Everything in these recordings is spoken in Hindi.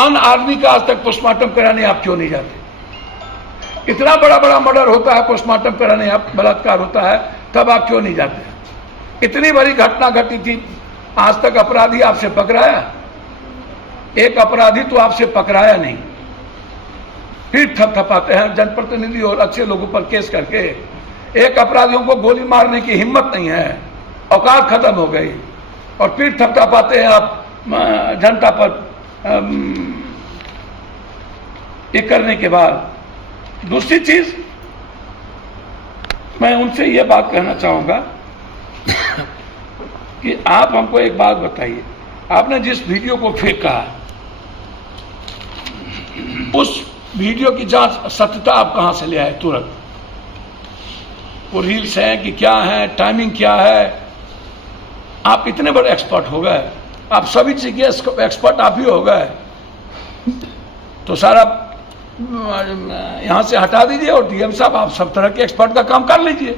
अन आदमी का आज तक पोस्टमार्टम कराने आप क्यों नहीं जाते? इतना बड़ा बड़ा मर्डर होता है, पोस्टमार्टम कराने आप, बलात्कार होता है, तब आप क्यों नहीं जाते? इतनी बड़ी घटना घटी थी, आज तक अपराधी आपसे पकड़ाया? एक अपराधी तो आपसे पकड़ाया नहीं, फिर थपथपाते हैं जनप्रतिनिधि और अच्छे लोगों पर केस करके। एक अपराधियों को गोली मारने की हिम्मत नहीं है, औकात खत्म हो गई, और फिर थपथपाते हैं आप जनता पर ये करने के बाद। दूसरी चीज मैं उनसे ये बात कहना चाहूंगा कि आप हमको एक बात बताइए, आपने जिस वीडियो को फेंका, उस वीडियो की जांच सत्यता आप कहां से ले आए तुरंत? वो रील्स हैं कि क्या है, टाइमिंग क्या है? आप इतने बड़े एक्सपर्ट हो गए, आप सभी चीज के एक्सपर्ट आप ही हो गए, तो सारा यहां से हटा दीजिए और डीएम साहब आप सब तरह के एक्सपर्ट का काम कर लीजिए।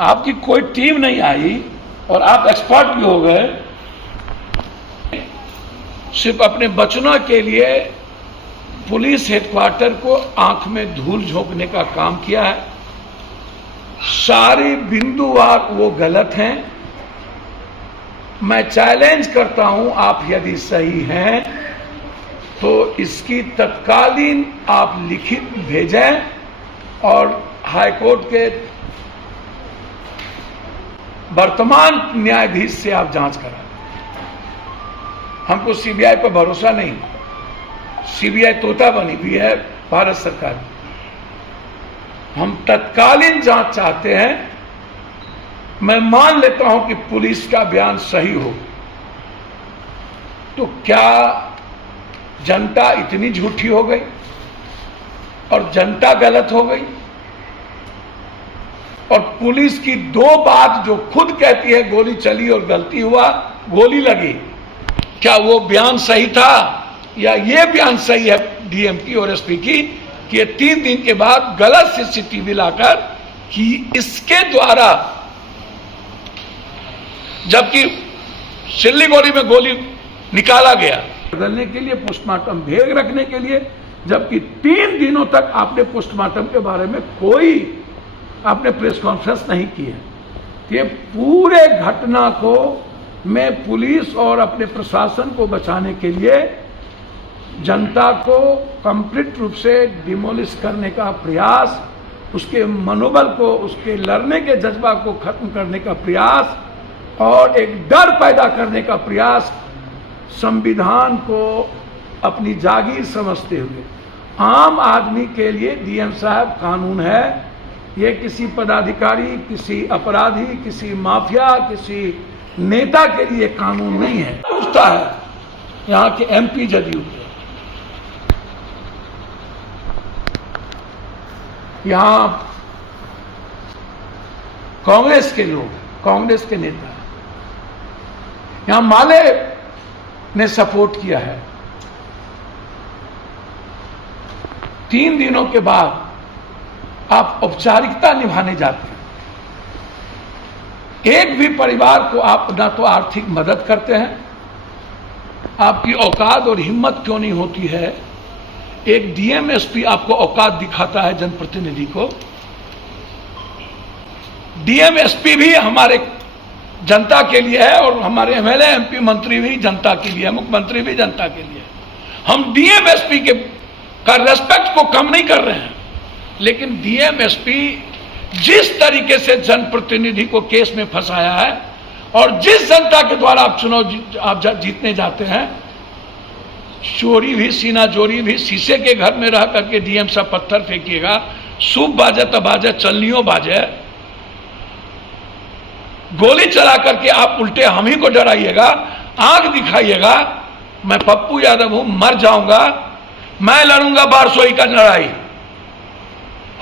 आपकी कोई टीम नहीं आई और आप एक्सपर्ट भी हो गए, सिर्फ अपने बचना के लिए पुलिस हेडक्वार्टर को आंख में धूल झोंकने का काम किया है। सारी बिंदुवार वो गलत हैं। मैं चैलेंज करता हूं, आप यदि सही हैं तो इसकी तत्कालीन आप लिखित भेजें और हाईकोर्ट के वर्तमान न्यायाधीश से आप जांच कराएं। हमको सीबीआई पर भरोसा नहीं, सीबीआई तोता बनी हुई है भारत सरकार। हम तत्कालीन जांच चाहते हैं। मैं मान लेता हूं कि पुलिस का बयान सही हो, तो क्या जनता इतनी झूठी हो गई और जनता गलत हो गई? और पुलिस की दो बात जो खुद कहती है, गोली चली और गलती हुआ, गोली लगी, क्या वो बयान सही था? या ये बयान सही है डीएम की और एसपी की कि 3 दिन के बाद गलत सीसीटीवी लाकर कि इसके द्वारा, जबकि सिल्लीगुड़ी में गोली निकाला गया, बदलने के लिए, पोस्टमार्टम भेज रखने के लिए, जबकि 3 दिनों तक आपने पोस्टमार्टम के बारे में कोई आपने प्रेस कॉन्फ्रेंस नहीं की है। ये पूरे घटना को मैं पुलिस और अपने प्रशासन को बचाने के लिए जनता को कंप्लीट रूप से डिमोलिश करने का प्रयास, उसके मनोबल को, उसके लड़ने के जज्बा को खत्म करने का प्रयास और एक डर पैदा करने का प्रयास, संविधान को अपनी जागीर समझते हुए आम आदमी के लिए डीएम साहब कानून है। ये किसी पदाधिकारी, किसी अपराधी, किसी माफिया, किसी नेता के लिए कानून नहीं है। पूछता है यहाँ के एमपी जदयू के, यहाँ कांग्रेस के लोग, कांग्रेस के नेता, यहां माले ने सपोर्ट किया है। 3 दिनों के बाद आप औपचारिकता निभाने जाते हैं। एक भी परिवार को आप ना तो आर्थिक मदद करते हैं, आपकी औकात और हिम्मत क्यों नहीं होती है? एक डीएम एसपी आपको औकात दिखाता है जनप्रतिनिधि को। डीएम एसपी भी हमारे जनता के लिए है और हमारे एमएलए एमपी मंत्री भी जनता के लिए, मुख्यमंत्री भी जनता के लिए। हम डीएम एसपी के का रेस्पेक्ट को कम नहीं कर रहे हैं, लेकिन डीएम एसपी जिस तरीके से जनप्रतिनिधि को केस में फंसाया है और जिस जनता के द्वारा आप चुनाव आप जीतने जाते हैं, चोरी भी, सीना चोरी भी, शीशे के घर में रह करके डीएम साहब पत्थर फेंकिएगा, सूप बाजे तबाजे, चलनियों बाजे, गोली चला करके आप उल्टे हम ही को डराइएगा, आंख दिखाइएगा, मैं पप्पू यादव हूं, मर जाऊंगा, मैं लड़ूंगा बारसोई का लड़ाई,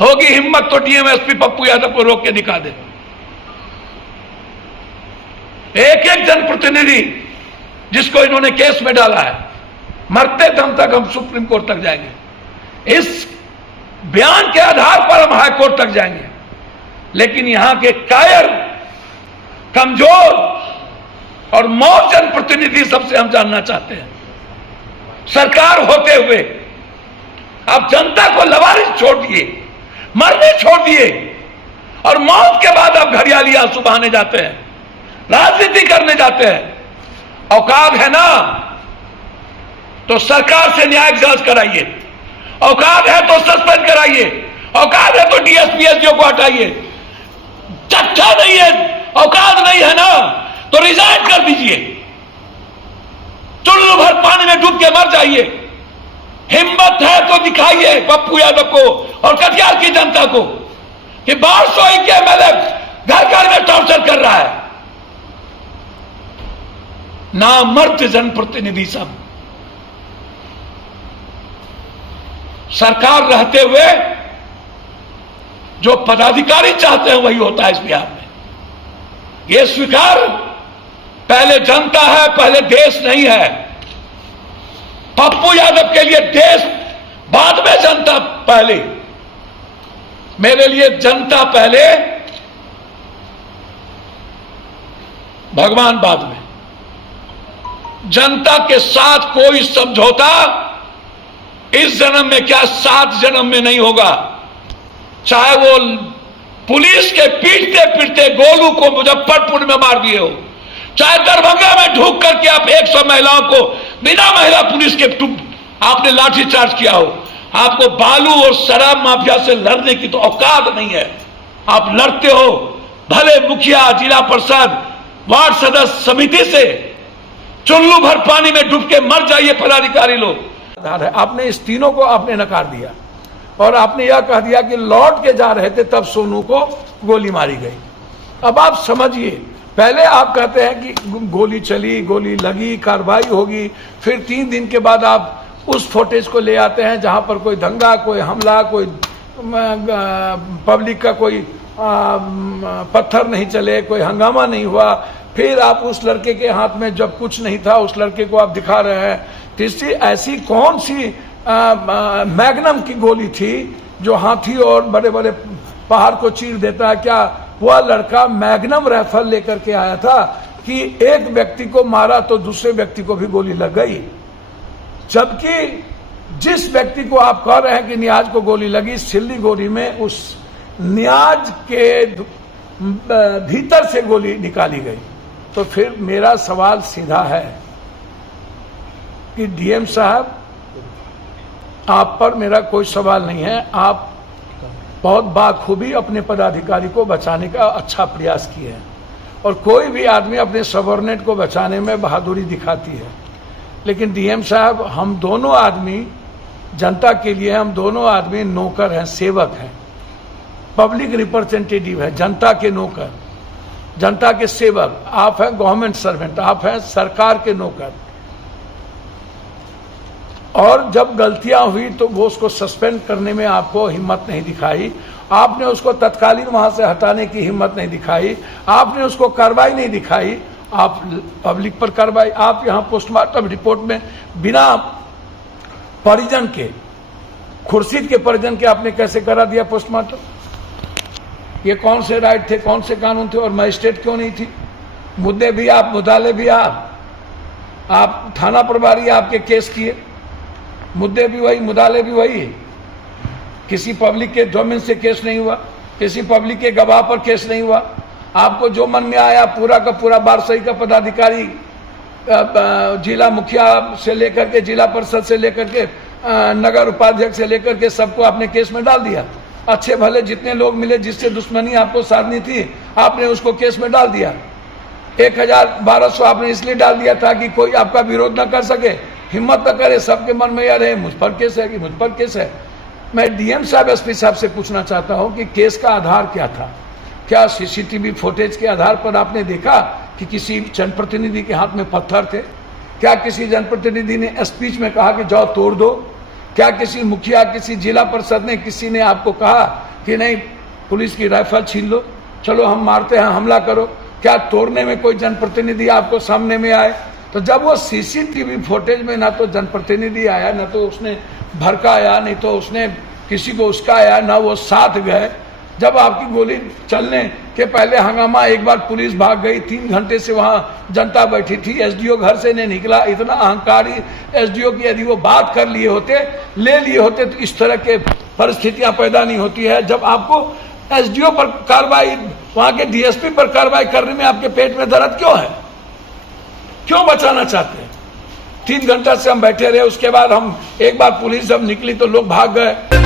होगी हिम्मत तो डीएम एसपी पप्पू यादव को रोक के दिखा दे। एक एक जनप्रतिनिधि जिसको इन्होंने केस में डाला है, मरते दम तक हम सुप्रीम कोर्ट तक जाएंगे, इस बयान के आधार पर हम हाई कोर्ट तक जाएंगे। लेकिन यहां के कायर, कमजोर और मौत जनप्रतिनिधि सबसे हम जानना चाहते हैं सरकार होते हुए आप जनता को लवारिस छोड़ दिए, मरने छोड़ दिए, और मौत के बाद आप घड़ियाली आंसू बहाने जाते हैं, राजनीति करने जाते हैं। औकात है ना तो सरकार से न्यायिक जांच कराइए, औकात है तो सस्पेंड कराइए, औकात है तो डीएसपी एसडीओ को हटाइए। चच्चा नहीं है, औकात नहीं है ना तो रिजाइन कर दीजिए, चुल्लू भर पानी में डूब के मर जाइए। हिम्मत है तो दिखाइए पप्पू यादव को और कटिहार की जनता को कि 1200 के एमएलए घर घर में टॉर्चर कर रहा है। नामर्द जनप्रतिनिधि सब सरकार रहते हुए जो पदाधिकारी चाहते हैं वही होता है इस बिहार में। यह स्वीकार पहले जनता है, पहले देश नहीं है। पप्पू यादव के लिए देश बाद में, जनता पहले। मेरे लिए जनता पहले, भगवान बाद में। जनता के साथ कोई समझौता इस जन्म में क्या 7 जन्म में नहीं होगा। चाहे वो पुलिस के पीटते पीटते गोलू को मुजफ्फरपुर में मार दिए हो, चाहे दरभंगा में ढूंढ करके आप 100 महिलाओं को बिना महिला पुलिस के आपने लाठीचार्ज किया हो। आपको बालू और शराब माफिया से लड़ने की तो औकात नहीं है। आप लड़ते हो भले मुखिया, जिला परिषद, वार्ड सदस्य समिति से, चुल्लू भर पानी में डूब के मर जाइए पदाधिकारी लोग। आपने इस तीनों को आपने नकार दिया और आपने यह कह दिया कि लौट के जा रहे थे तब सोनू को गोली मारी गई। अब आप समझिए, पहले आप कहते हैं कि गोली चली, गोली लगी, कार्रवाई होगी, फिर 3 दिन के बाद आप उस फुटेज को ले आते हैं जहां पर कोई दंगा, कोई हमला, कोई पब्लिक का कोई पत्थर नहीं चले, कोई हंगामा नहीं हुआ। फिर आप उस लड़के के हाथ में जब कुछ नहीं था उस लड़के को आप दिखा रहे हैं। तीसरी ऐसी कौन सी मैग्नम की गोली थी जो हाथी और बड़े बड़े पहाड़ को चीर देता है? क्या वह लड़का मैग्नम राइफल लेकर के आया था कि एक व्यक्ति को मारा तो दूसरे व्यक्ति को भी गोली लग गई? जबकि जिस व्यक्ति को आप कह रहे हैं कि नियाज को गोली लगी, सिल्लीगुड़ी में उस नियाज के भीतर से गोली निकाली गई। तो फिर मेरा सवाल सीधा है कि डीएम साहब, आप पर मेरा कोई सवाल नहीं है। आप बहुत बाखूबी अपने पदाधिकारी को बचाने का अच्छा प्रयास किए हैं और कोई भी आदमी अपने सबऑर्डिनेट को बचाने में बहादुरी दिखाती है। लेकिन डीएम साहब, हम दोनों आदमी जनता के लिए, हम दोनों आदमी नौकर हैं, सेवक हैं, पब्लिक रिप्रेजेंटेटिव है, जनता के नौकर, जनता के सेवक। आप हैं गवर्नमेंट सर्वेंट, आप हैं सरकार के नौकर। और जब गलतियां हुई तो वो उसको सस्पेंड करने में आपको हिम्मत नहीं दिखाई, आपने उसको तत्कालीन वहां से हटाने की हिम्मत नहीं दिखाई, आपने उसको कार्रवाई नहीं दिखाई, आप पब्लिक पर कार्रवाई। आप यहां पोस्टमार्टम रिपोर्ट में बिना परिजन के, खुर्शीद के परिजन के आपने कैसे करा दिया पोस्टमार्टम? ये कौन से राइट थे, कौन से कानून थे? और मजिस्ट्रेट क्यों नहीं थी? मुद्दे भी आप, मुदाले भी आप थाना प्रभारी आपके केस किए, मुद्दे भी वही, मुदाले भी वही। किसी पब्लिक के डोमेन से केस नहीं हुआ, किसी पब्लिक के गवाह पर केस नहीं हुआ। आपको जो मन में आया पूरा का पूरा बारसई का पदाधिकारी, जिला मुखिया से लेकर के, जिला परिषद से लेकर के, नगर उपाध्यक्ष से लेकर के सबको आपने केस में डाल दिया। अच्छे भले जितने लोग मिले, जिससे दुश्मनी आपको साधनी थी, आपने उसको केस में डाल दिया। 1200 आपने इसलिए डाल दिया था कि कोई आपका विरोध न कर सके, हिम्मत न करे, सबके मन में यह रहे मुझ पर केस है कि मुझ पर केस है। मैं डीएम साहब, एसपी साहब से पूछना चाहता हूं कि केस का आधार क्या था? क्या सीसीटीवी फुटेज के आधार पर आपने देखा कि किसी जनप्रतिनिधि के हाथ में पत्थर थे? क्या किसी जनप्रतिनिधि ने स्पीच में कहा कि जाओ तोड़ दो? क्या किसी मुखिया, किसी जिला परिषद ने, किसी ने आपको कहा कि नहीं पुलिस की राइफल छीन लो, चलो हम मारते हैं, हमला करो? क्या तोड़ने में कोई जनप्रतिनिधि आपको सामने में आए? तो जब वो सीसीटीवी फुटेज में ना तो जनप्रतिनिधि आया, ना तो उसने भड़काया, नहीं तो उसने किसी को उसका आया, ना वो साथ गए, जब आपकी गोली चलने के पहले हंगामा, एक बार पुलिस भाग गई, 3 घंटे से वहाँ जनता बैठी थी, एसडीओ घर से नहीं निकला। इतना अहंकारी एसडीओ की यदि वो बात कर लिए होते, ले लिए होते, तो इस तरह के परिस्थितियां पैदा नहीं होती है। जब आपको एसडीओ पर कार्रवाई, वहाँ के डीएसपी पर कार्रवाई करने में आपके पेट में दर्द क्यों है? क्यों बचाना चाहते हैं? 3 घंटा से हम बैठे रहे, उसके बाद हम एक बार पुलिस जब निकली तो लोग भाग गए।